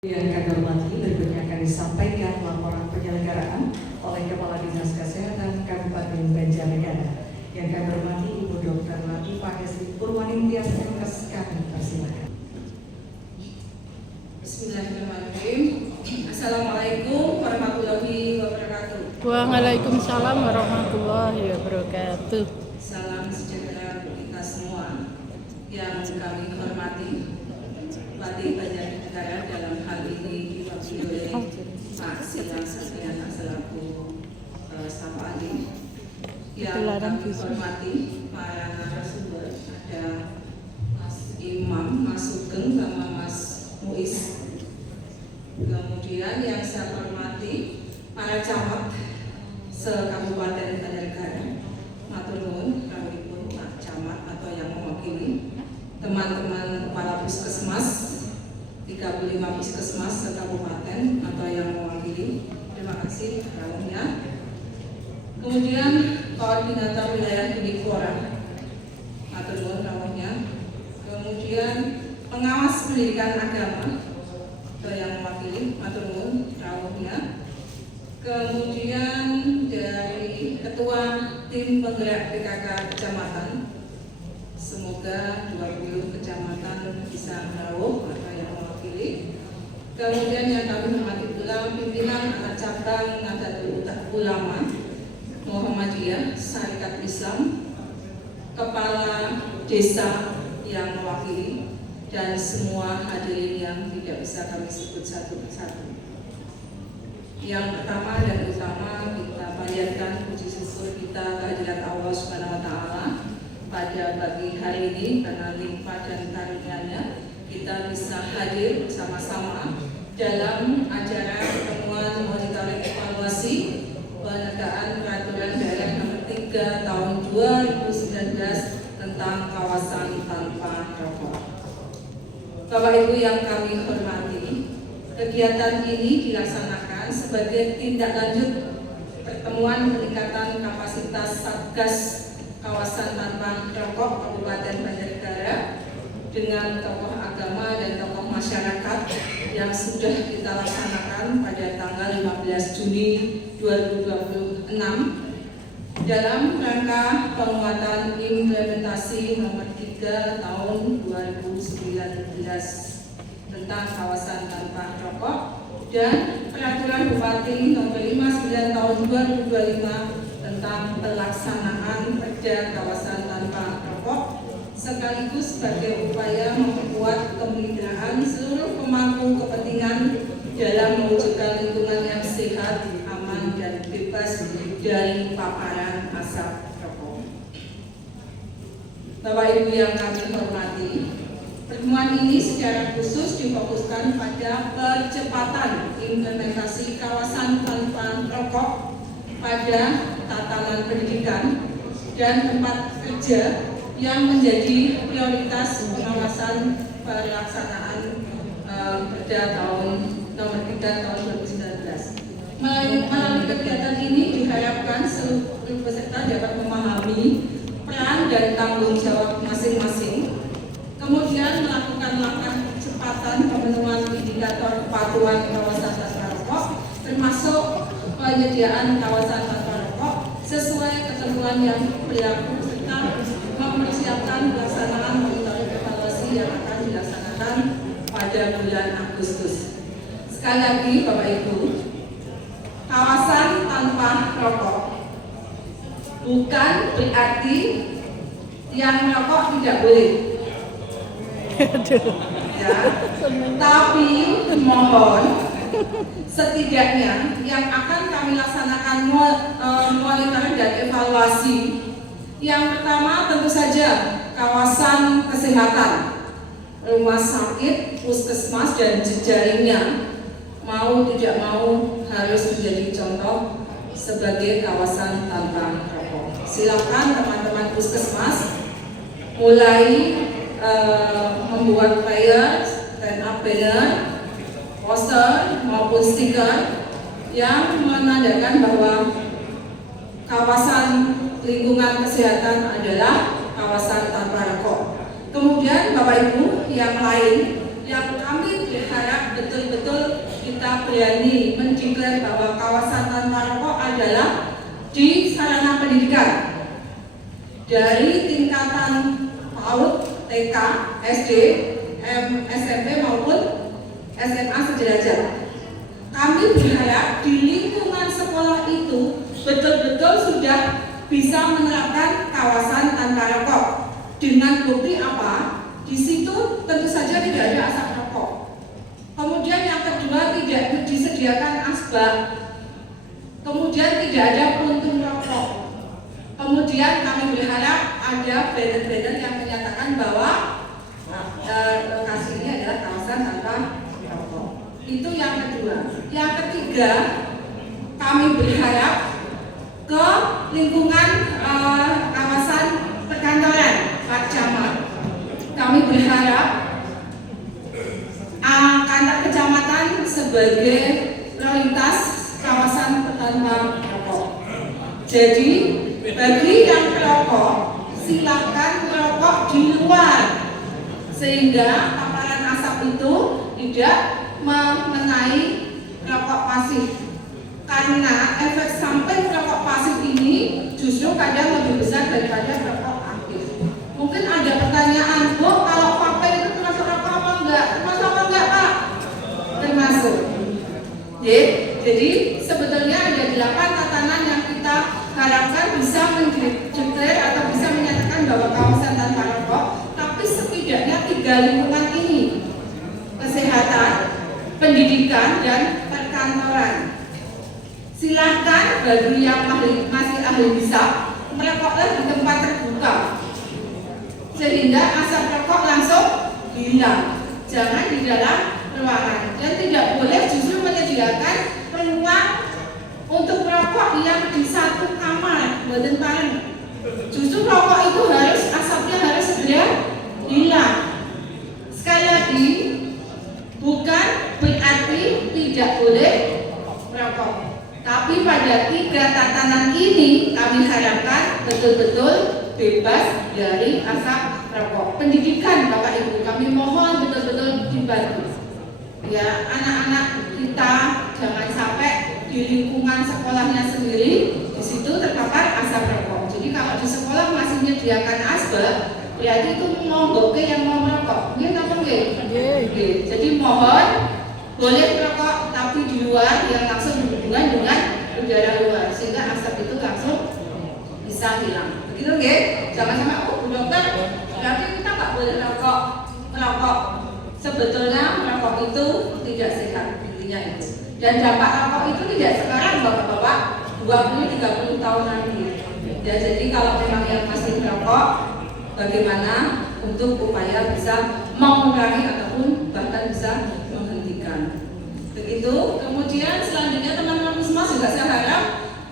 Yang kami hormati, berikutnya akan disampaikan laporan penyelenggaraan oleh Kepala Dinas Kesehatan Kabupaten Banjarnegara. Yang kami hormati Ibu Dr. Latifah Hesti Purwaningtyas MKes, kami persilakan. Bismillahirrahmanirrahim. Assalamualaikum warahmatullahi wabarakatuh. Waalaikumsalam warahmatullahi wabarakatuh. Salam sejahtera untuk kita semua. Yang kami hormati Bupati Banjarnegara, dalam hal ini diwakili oleh Pak Silang Satriana selaku staf ahli. Yang kami hormati para narasumber, ada Mas Imam, Mas Sugeng, sama Mas Muiz. Kemudian yang saya hormati para camat se-Kabupaten Banjarnegara. Matur nuwun rawuhipun Pak Camat atau yang mewakili teman-teman kepala puskesmas 35 puskesmas se-Kabupaten atau yang mewakili. Terima kasih rawuhnya. Kemudian koordinator wilayah Unipora. Matur nuwun rawuhnya. Kemudian pengawas pendidikan agama atau yang mewakili. Matur nuwun rawuhnya. Kemudian dari ketua tim penggerak PKK kecamatan, semoga 20 kecamatan bisa merawuh atau yang mewakili. Kemudian yang kami hormati pula pimpinan cabang Nahdlatul Ulama Muhammadiyah Syarikat Islam, kepala desa yang mewakili, dan semua hadirin yang tidak bisa kami sebut satu persatu. Yang pertama dan utama, kita panjatkan puji syukur kita kehadirat Allah Subhanahu wa Ta'ala pada pagi hari ini, karena limpah dan karunia-Nya kita bisa hadir bersama-sama dalam acara pertemuan monitoring evaluasi penegakan peraturan daerah nomor 3 tahun 2019 tentang kawasan tanpa rokok. Bapak Ibu yang kami hormati, kegiatan ini dilaksanakan sebagai tindak lanjut pertemuan peningkatan kapasitas Satgas Kawasan Tanpa Rokok Kabupaten Banjarnegara dengan tokoh agama dan tokoh masyarakat yang sudah kita laksanakan pada tanggal 15 Juni 2026 dalam rangka penguatan implementasi nomor 3 tahun 2019 tentang kawasan tanpa rokok dan peraturan Bupati nomor 59 tahun 2025 tentang pelaksanaan perda kawasan tanpa rokok, sekaligus sebagai upaya memperkuat kemitraan seluruh pemangku kepentingan dalam mewujudkan lingkungan yang sehat, aman, dan bebas dari paparan asap rokok. Bapak Ibu yang kami hormati, pertemuan ini secara khusus difokuskan pada percepatan implementasi kawasan tanpa rokok pada tatanan pendidikan dan tempat kerja yang menjadi prioritas pengawasan pelaksanaan perda tahun nomor 3 tahun 2019. Melalui kegiatan ini diharapkan seluruh peserta dapat memahami peran dan tanggung jawab masing-masing, kemudian melakukan langkah percepatan pemenuhan indikator kepatuhan kawasan tanpa rokok, termasuk penyediaan kawasan tanpa rokok sesuai ketentuan yang berlaku, serta mempersiapkan pelaksanaan monitoring evaluasi yang akan dilaksanakan pada bulan Agustus. Sekali lagi Bapak Ibu, kawasan tanpa rokok bukan berarti yang merokok tidak boleh. Ya, tapi mohon setidaknya yang akan kami laksanakan monitoring dan evaluasi, yang pertama tentu saja kawasan kesehatan, rumah sakit, puskesmas, dan jejaringnya mau tidak mau harus menjadi contoh sebagai kawasan tanpa rokok. Silakan teman-teman puskesmas mulai membuat flyer, stand up banner, poster maupun stiker yang menandakan bahwa kawasan lingkungan kesehatan adalah kawasan tanpa rokok. Kemudian Bapak Ibu yang lain, yang kami berharap betul-betul kita berani mendeklar bahwa kawasan tanpa rokok adalah di sarana pendidikan dari tingkatan PAUD, TK, SD, SMP maupun SMA sederajat. Kami berharap di lingkungan sekolah itu betul-betul sudah bisa menerapkan kawasan tanpa rokok. Dengan bukti apa? Di situ tentu saja tidak ada asap rokok. Kemudian yang kedua, tidak disediakan asbak. Kemudian tidak ada puntung rokok. Kemudian kami berharap ada banner-banner yang menyatakan bahwa lokasi ini adalah kawasan tanpa rokok. Itu yang kedua. Yang ketiga, kami berharap ke lingkungan kawasan perkantoran Pak Camat. Kami berharap kantor kecamatan sebagai prioritas kawasan tanpa rokok. Jadi bagi yang perokok, silakan merokok di luar sehingga paparan asap itu tidak mengenai rokok pasif. Karena efek samping rokok pasif ini justru kadang lebih besar daripada rokok aktif. Mungkin ada pertanyaan, Bu, kalau vape itu termasuk rokok apa enggak? Termasuk apa enggak, Pak? Termasuk. Jadi sebetulnya ada 8 tatanan yang kita harapkan bisa mendeklar atau bisa menyatakan bahwa kawasan tanpa rokok, tapi setidaknya 3 lingkungan ini: kesehatan, pendidikan, dan perkantoran. Silahkan bagi yang masih ahli hisap, merokoklah di tempat terbuka sehingga asap rokok langsung hilang. Jangan di dalam ruangan, dan tidak boleh justru menyediakan ruang untuk merokok yang di satu kamar buatan bareng. Justru rokok itu asapnya harus segera hilang. Sekali lagi, bukan berarti tidak boleh merokok, tapi pada 3 tatanan ini kami harapkan betul-betul bebas dari asap rokok. Pendidikan, Bapak Ibu, kami mohon betul-betul dibantu. Ya, anak-anak kita jangan sampai di lingkungan sekolahnya sendiri di situ terpapar asap rokok. Jadi kalau di sekolah masih menyediakan asbak, berarti itu monggo ke yang mau merokok. Nggih napa nggih? Nggih. Jadi mohon boleh merokok tapi di luar yang langsung berhubungan dengan udara luar sehingga asap itu langsung bisa hilang. Begitu nggih? Jangan sampai Bu Dokter, berarti kita nggak boleh merokok. Sebetulnya merokok itu tidak sehat, intinya itu. Dan dampak rokok itu tidak sekarang, Bapak-bapak, 20-30 tahun lagi. Ya, jadi kalau memang yang masih merokok, bagaimana untuk upaya bisa mengurangi ataupun bahkan bisa menghentikan. Begitu. Kemudian selanjutnya teman-teman semua juga saya harap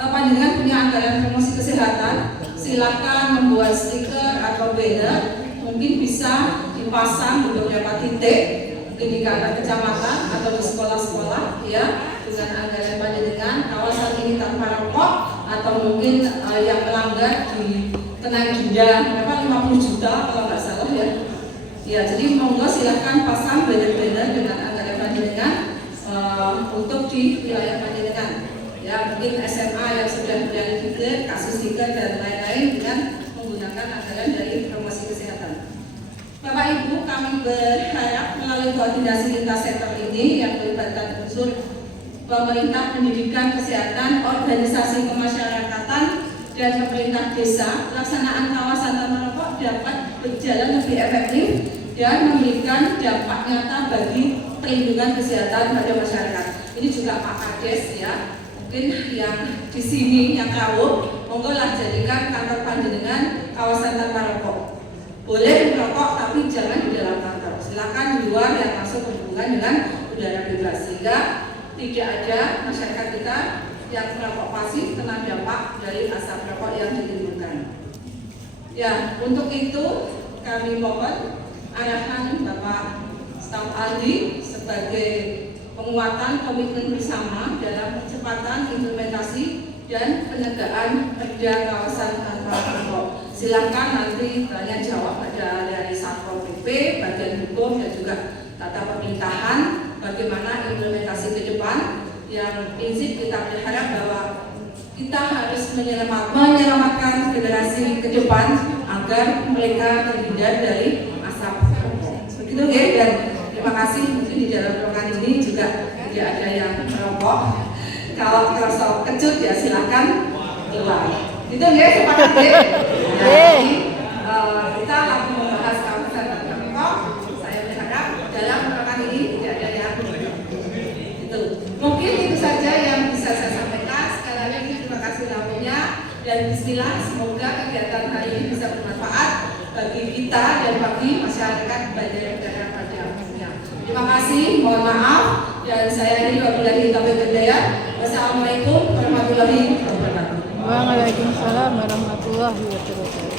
panjenengan punya anggaran promosi kesehatan. Silahkan membuat stiker atau banner, mungkin bisa dipasang di beberapa titik, mungkin di kantor kecamatan atau di sekolah-sekolah, ya, dengan anggaran panjenengan kawasan ini tanpa rokok, atau mungkin yang melanggar dikenai denda berapa 50 juta kalau nggak salah, ya. Ya, jadi monggo silahkan pasang banner-banner dengan anggaran panjenengan untuk di wilayah panjenengan. Ya, mungkin SMA yang sudah berani diklir, kasus 3 dan lain-lain dengan menggunakan anggaran dari promosi kesehatan. Bapak Ibu, kami berharap melalui koordinasi lintas sektor ini yang melibatkan unsur pemerintah, pendidikan, kesehatan, organisasi kemasyarakatan, dan pemerintah desa, pelaksanaan kawasan tanpa rokok dapat berjalan lebih efektif dan memberikan dampak nyata bagi perlindungan kesehatan pada masyarakat. Ini juga Pak Kades, ya. Mungkin yang di sini yang rawuh, monggo lah jadikan kantor panjenengan kawasan tanpa rokok. Boleh merokok tapi jangan di dalam kantor. Silakan di luar yang langsung berhubungan dengan udara bebas sehingga tidak ada masyarakat kita yang merokok pasif kena dampak dari asap rokok yang ditimbulkan. Ya, untuk itu kami mohon arahan Bapak Staf Ahli sebagai penguatan komitmen bersama dalam percepatan implementasi dan penegakan perda kawasan tanpa rokok. Silahkan nanti tanya jawab ada dari Satpol PP, bagian hukum dan juga tata pemerintahan bagaimana implementasinya yang prinsip kita berharap bahwa kita harus menyelamatkan generasi ke depan agar mereka terhindar dari asap rokok. Begitu ya, dan terima kasih. Mungkin di dalam ruangan ini juga tidak ada yang merokok. Kalau kerasa kecut ya silakan keluar. Gitu ya, sepakat ya. Kita lagi membahas kawasan tanpa rokok. Saya berharap dalam ruangan ini tidak ada yang itu. Mungkin itu saja yang bisa saya sampaikan. Sekali lagi terima kasih lampunya dan bismillah, semoga kegiatan hari ini bisa bermanfaat bagi kita dan bagi masyarakat Banjarnegara pada umumnya. Terima kasih, mohon maaf, dan saya ini wabillahi taufiq wal hidayah. Wassalamualaikum warahmatullahi wabarakatuh. Waalaikumsalam warahmatullahi wabarakatuh.